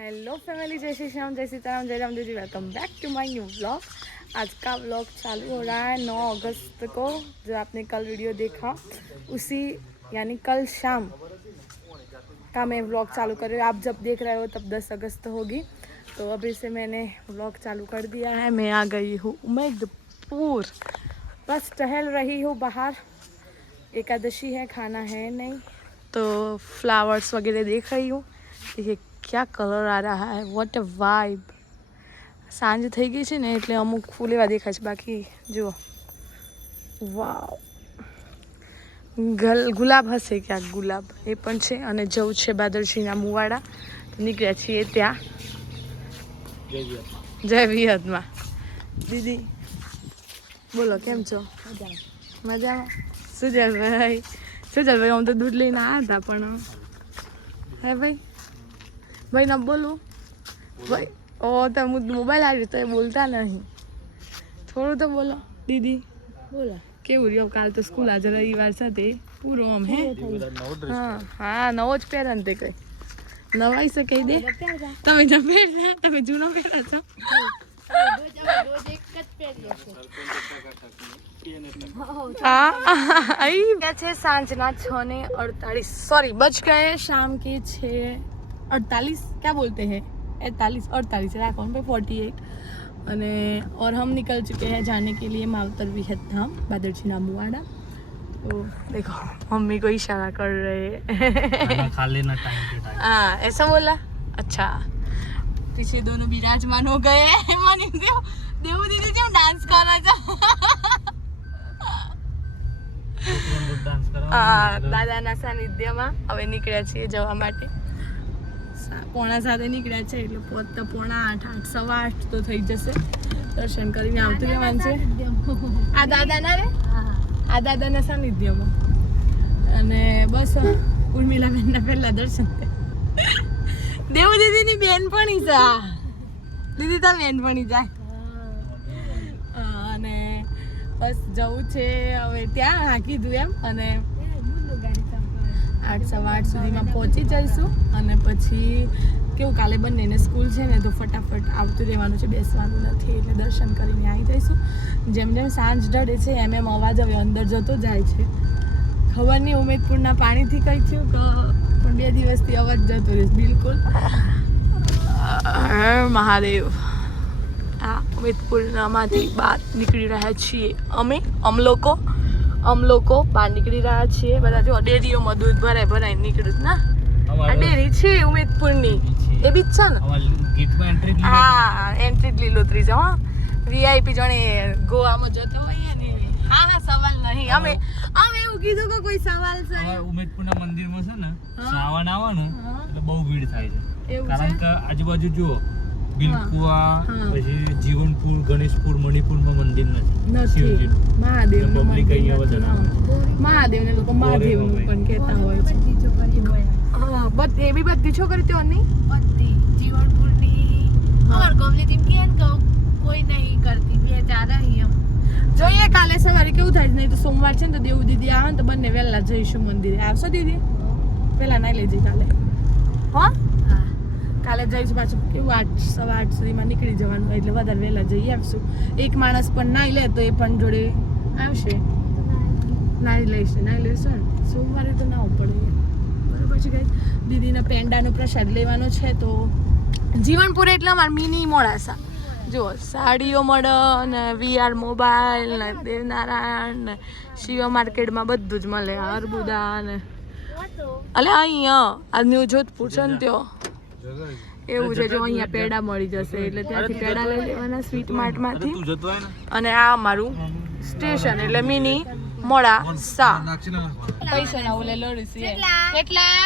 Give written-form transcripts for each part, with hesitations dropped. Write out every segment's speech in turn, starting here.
Hello family, जय श्री श्याम, जय सीताराम, जय Ram ji. Welcome back to my new vlog. आज का व्लॉग चालू हो रहा है 9 अगस्त को। जो आपने कल वीडियो देखा उसी यानी कल शाम का मैं व्लॉग चालू कर रही हूँ। आप जब देख रहे हो तब 10 अगस्त होगी। तो अभी से मैंने व्लॉग चालू कर दिया है। मैं आ गई हूँ उम्मेदपुर, बस टहल रही हूँ बाहर। एकादशी है, खाना है नहीं, तो फ्लावर्स वगैरह देख रही हूँ। देखिए क्या कलर आ रहा है, वॉट अ वाइब। સાંજ થઈ ગઈ છે ને એટલે અમુક ફૂલ એવા દેખાય છે, બાકી જુઓ વાવ, ગુલાબ હશે ક્યાંક, ગુલાબ એ પણ છે. અને જવું છે બાદરશીના મુવાડા, નીકળ્યા છીએ ત્યાં જય વિહતમાં. દીદી બોલો કેમ છો? મજામાં. સુજલભાઈ હું તો દૂધ લઈને આવ્યા હતા, પણ હે ભાઈ ન બોલું ભાઈ. ઓ તમે મોબાઈલ આવી તો એ બોલતા નહીં, થોડું તો બોલો. દીદી બોલો કેવું રહ્યો? કાલ તો સ્કૂલ, આજે રવિવાર સાથે પૂરો આમ હે. હા નવો જ પહેરા ને તે કઈ નવાઈ છે કહી દે. તમે જ પહેર્યા, તમે જૂનો પહેરા છો. सांजना 6:48, सॉरी बज गए शाम के 6:48, क्या बोलते हैं 48 राखो पे 48। और हम निकल चुके हैं जाने के लिए मावतर विहत धाम बादरछीना मुवाड़ा। तो देखो मम्मी को इशारा कर रहे हैं खा लेना टाइम पे टाइम। हाँ ऐसा बोला, अच्छा। पीछे दोनों विराजमान हो गए हैं। देव दीदी जो डांस कर रहा था દાદાના સાનિધ્યમાં હવે નીકળ્યા છીએ જવા માટે. 7:45 નીકળ્યા છે એટલે પહોંચતા 7:45, 8:15 તો થઈ જશે. દર્શન કરીને આવતું રહેવાનું છે આ દાદાના રે, આ દાદાના સાનિધ્યમાં. અને બસ ઉર્મિલાબેનના પહેલા દર્શન. દેવ દીદીની બેનપણી છે આ. દીદી તો બેનપણી જાય. અને બસ જવું છે હવે ત્યાં, હા કીધું એમ. અને 8:15 સુધીમાં પહોંચી જઈશું. અને પછી કેવું, કાલે બંનેને સ્કૂલ છે ને, તો ફટાફટ આવતું રહેવાનું છે, બેસવાનું નથી. એટલે દર્શન કરીને આવી જઈશું. જેમ જેમ સાંજ ઢળે છે એમ એમ અવાજ હવે અંદર જતો જાય છે. ખબર નહીં ઉમેદપુરના પાણીથી કંઈ થયું કે, પણ 2 દિવસથી અવાજ જતો રહે બિલકુલ. મહાદેવ. આ ઉમેદપુરમાંથી બહાર નીકળી રહ્યા છીએ અમ લોકો બહાર નીકળી રહ્યા છીએ. બધા જો ડેરીઓમાં દૂધ ભરાઈ નીકળ્યું ના. આ ડેરી છે ઉમેદપુરની, એ બી છે ને. હા એન્ટ્રી લીલોતરી છે. હા વીઆઈપી જાણે ગોવામાં જતો હોય ને. હા સવાલ નહીં. અમે એવું કીધું કે કોઈ સવાલ છે. ઉમેદપુરના મંદિરમાં છે ને શ્રાવણ આવવાનું એટલે બહુ ભીડ થાય છે. કારણ કે આજુબાજુ જુઓ બિલકુવા, પછી જીવનપુર, ગણેશપુર, મણિપુરમાં મંદિર નથી. મહાદેવનું પબ્લિક અહીંયા વધારે આવે. મહાદેવને લોકો મહાદેવનું પણ કહેતા હોય છે. હા બધી એવી બધી છોકરી તો નહીં, બધી જીવનપુરની और ગમલી ટીમ કે કોઈ નહીં કરતી, 2-4 અહીં. જોઈએ કાલે સવારે કેવું થાય. નહીં તો સોમવાર છે ને, તો દેવ દીદી આવે ને તો બંને વહેલા જઈશું મંદિરે. આવશો દીદી? પહેલા નાઈ લેજે કાલે. હા કાલે જઈશું. પાછું કેવું 8:15 સુધીમાં નીકળી જવાનું, એટલે વધારે વહેલા જઈ આવશું. એક માણસ પણ નાઈ લે તો એ પણ જોડે આવશે. નાઈ લઈશું ને સોમવારે તો ના પડે. બરોબર છે ગાઈસ. દીદીના પેંડાનો પ્રસાદ લેવાનો છે. તો જીવનપુર એટલે અમારે મિની મોડાસા. જો સાડીઓ મળે ને, VR મોબાઈલ ને, દેવનારાયણ ને, શિવા માર્કેટમાં બધું જ મળે. અરબુદા ને અલે અહીંયા આ ન્યૂ જોધપુર છે ને ત્યાં એવું છે. જો અહીંયા પેડા મળી જશે એટલે ત્યાંથી પેડા લઈ લેવાના સ્વીટ માર્ટમાંથી. અને આ અમારું સ્ટેશન એટલે મિની મોડાસા. પૈસા ના ઓલે લડીસી કેટલા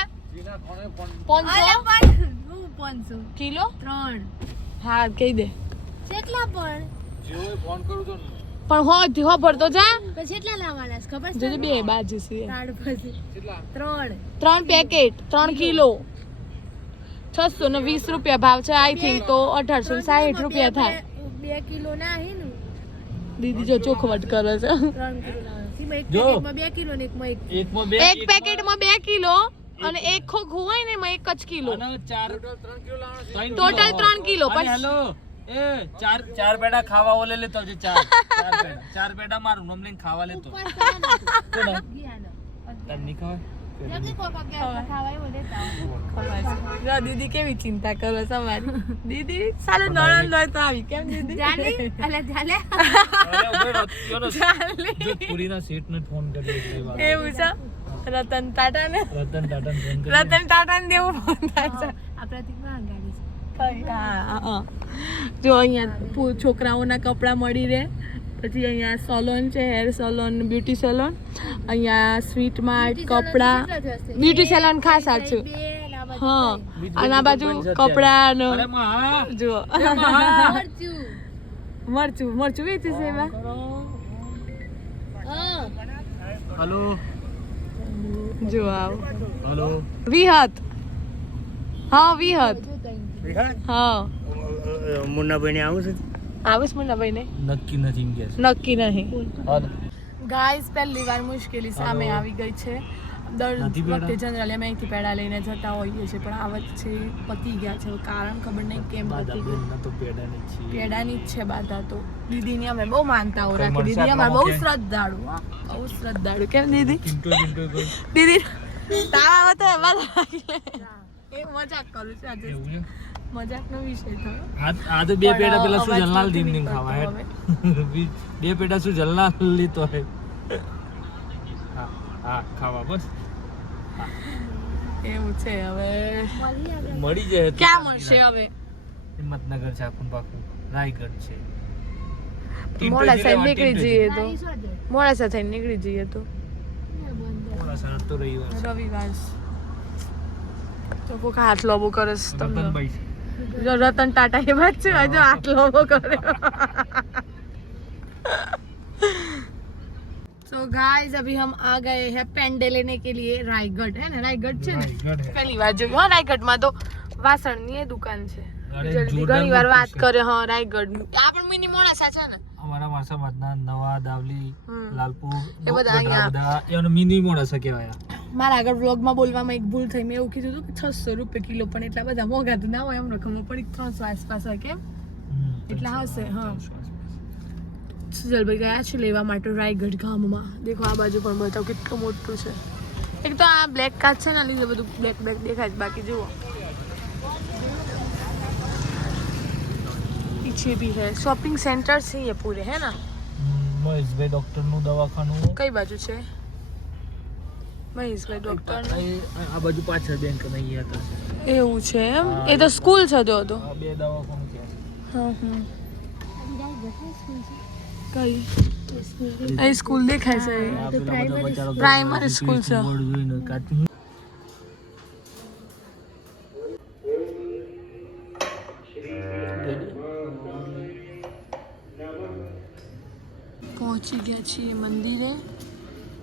500 કિલો 3. હા કહી દે કેટલા પણ જેવો ફોન કરું તો પણ હો ભરતો જા. પછી કેટલા લાવવાના છે ખબર છે? બે બાજુ છે કાર્ડ પછી કેટલા 3 પેકેટ 3 કિલો 620 રૂપિયા ભાવ છે. આઈ થિંક તો 1860 રૂપિયા થાય. 2 કિલો ના હે ને દીદી જો ચોખવટ કરે છે. 3 કિલો લાવવાના. એક પેકેટમાં 2 કિલો ને એકમાં 1 પેકેટમાં 2 કિલો અને એક ખોખ હોય ને એમાં 1 જ કિલો અને 4 ટોટલ 3 કિલો અને હેલો એ ચાર પેડા ખાવા ઓલે લેતો આવજે ચાર પેડા મારું નામ લઈને ખાવા લેતો તને નહીં ખાવાય દીદી કેવી ચિંતા કરો તમારી દીદી સારું નળન લો તો આવી કેમ દીદી પૂરીના સેટ ને ફોન કર્યો એવું છે રતન ટાટા ને ફોન રતન ટાટા ને દેવું ફોન થાય છે જો અહીંયા છોકરાઓના કપડાં મળી રહે પછી અહીંયા સલોન છે હેર સલોન બ્યુટી સલોન અહીંયા સ્વીટ માર્ટ કપડાં બ્યુટી સલોન ખાસ સાચું હા અને આ બાજુ કપડાં જો મરચું વેચે છે એમાં હેલો જો આવ હેલો વિહત હા વિહત હા મુન્નાભાઈ ને આવું છે આવીશ મુન્નાભાઈ ને નક્કી નથી કે નક્કી નહીં ગાઈસ પહેલી વાર મુશ્કેલી સામે આવી ગઈ છે દર વખતે જનરલી અમે અહીંથી પેડા લઈને જતા હોઈએ છીએ પણ આ વચ્ચે પતી ગયા છે કારણ ખબર નહીં કેમ પતી ગયું પેડાની જ છે બાધા તો દીદીની અમે બહુ માનતા હો રાખી દીદી અમારે બહુ શ્રદ્ધાળુ કેમ દીદી દીદી તારા વખતે એમાં એ મજાક કરું છું આજે મજાકનો વિષય થયો આ તો બે પેડા પેલા શું જલનાલ દીમ દીમ ખાવા હે બે પેડા શું જલનાલ લીતો હે હા ખાવા બસ એવું છે હવે મળી જાય ક્યાં મળશે હવે હિંમતનગર છે આખું પાખું રાયગઢ છે મોડાસા નીકળી જઈએ તો મોડાસા થઈને નીકળી જઈએ તો મોડાસા તો રવિવાર તો કોક હાથ લોબો કરે છે તમને રતનભાઈ જો રતન ટાટા એ બાત છે હજુ હાથ લોબો કરે तो गाइस अभी हम आ गए हैं पेंडे लेने के लिए रायगढ़ है ना रायगढ़ છે ને પહેલી વાર જો હા રાયગઢ માં તો વાસણની એ દુકાન છે જલ્દી ઘણી વાર વાત કરે હા રાયગઢ આ પણ મિની મોડાસા છે ને અમારા માસામાં નવા દાવલી લાલપુર એ બધા અહીંયા એનો મિની મોડાસા કહેવાય મારા આગળ વ્લોગમાં બોલવામાં એક ભૂલ થઈ મેં એવું કીધું હતું કે 600 રૂપિયા કિલો પણ એટલા બધા મોંઘા તો ના હોય અમને ખબર પડી 300 આસપાસ હોય કેમ એટલા હશે હા સુજલભાઈ ગયા છે લેવા માટે રાયગઢ ગામમાં દેખો આ બાજુ પણ બતાવો કેટલું મોટું છે એક તો આ બ્લેક કાચ છે ને લીધે બધું બ્લેક બ્લેક દેખાય છે બાકી જુઓ पीछे भी है शॉपिंग सेंटर से ये पूरे है ना મહેશભાઈ ડોક્ટર નું દવાખાનું કઈ બાજુ છે મહેશભાઈ ડોક્ટર આ બાજુ પાછળ બેંક નહીં હતા એવું છે એમ એ તો સ્કૂલ છે જો તો બે દવાખાનું છે કઈ એ સ્કૂલ દેખાય છે પ્રાઇમરી સ્કૂલ છે પહોંચી ગયા છીએ મંદિરે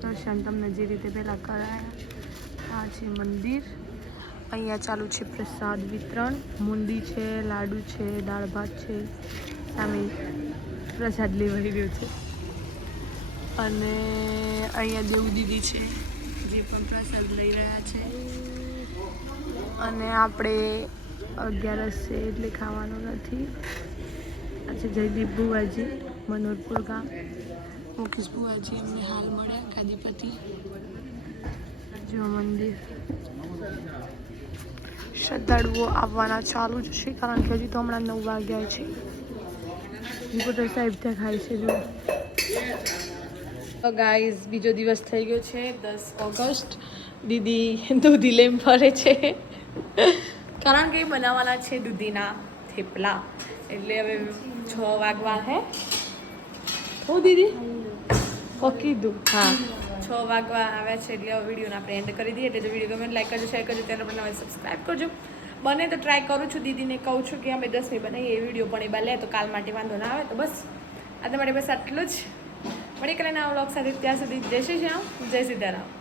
દર્શન તમને જે રીતે પહેલાં કરાયા આ છે મંદિર અહીંયા ચાલુ છે પ્રસાદ વિતરણ બુંદી છે લાડુ છે દાળ ભાત છે સામે પ્રસાદ લેવાઈ રહ્યો છે અને અહીંયા દેવ દીદી છે જે પણ પ્રસાદ લઈ રહ્યા છે અને આપણે 11 છે એટલે ખાવાનું નથી આજે જયદીપ બુવાજી મનોરપુર ગામ મુકેશ બુવાજી અમને હાલ મળ્યા ગાદીપતિ જો મંદિર શ્રદ્ધાળુઓ આવવાના ચાલુ જ છે કારણ કે હજી તો હમણાં 9 વાગ્યા છે રિપોર્ટર સાહેબ ત્યાં ખાય છે જો તો ગાઈઝ બીજો દિવસ થઈ ગયો છે 10 ઓગસ્ટ દીદી દૂધી લઈને ફરે છે કારણ કે બનાવવાના છે દૂધીના થેપલા એટલે હવે 6 વાગવા હે ઓ દીદી ઓકે દુ હા 6 વાગવા આવ્યા છે એટલે વિડીયોને આપણે એન્ડ કરી દઈએ એટલે જો વિડીયો ગમે લાઈક કરજો શેર કરજો ચેનલ પર નવા સબસ્ક્રાઈબ કરજો બને તો ટ્રાય કરું છું દીદીને કહું છું કે અમે 10 મિનિટ બનાવીએ એ વિડીયો પણ એ લે તો કાલ માટે વાંધો ના આવે તો બસ આ તમારે બસ આટલું જ મળી કાલે નવા વ્લોગ સાથે ત્યાં સુધી જય શ્રી રામ જય સીતારામ